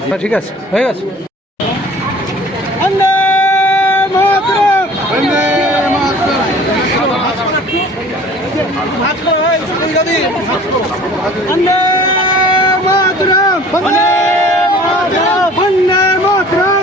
হ্যাঁ, ঠিক আছে হয়ে গেছে। বন্দে মাতরম। বন্দে মাতরম। বন্দে মাতরম।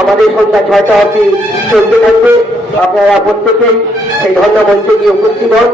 আমাদের সন্ধ্যা ছয়টা অবধি চলতে থাকবে। আপনারা প্রত্যেকেই সেই ধর্ণা মঞ্চে গিয়ে উপস্থিত হন।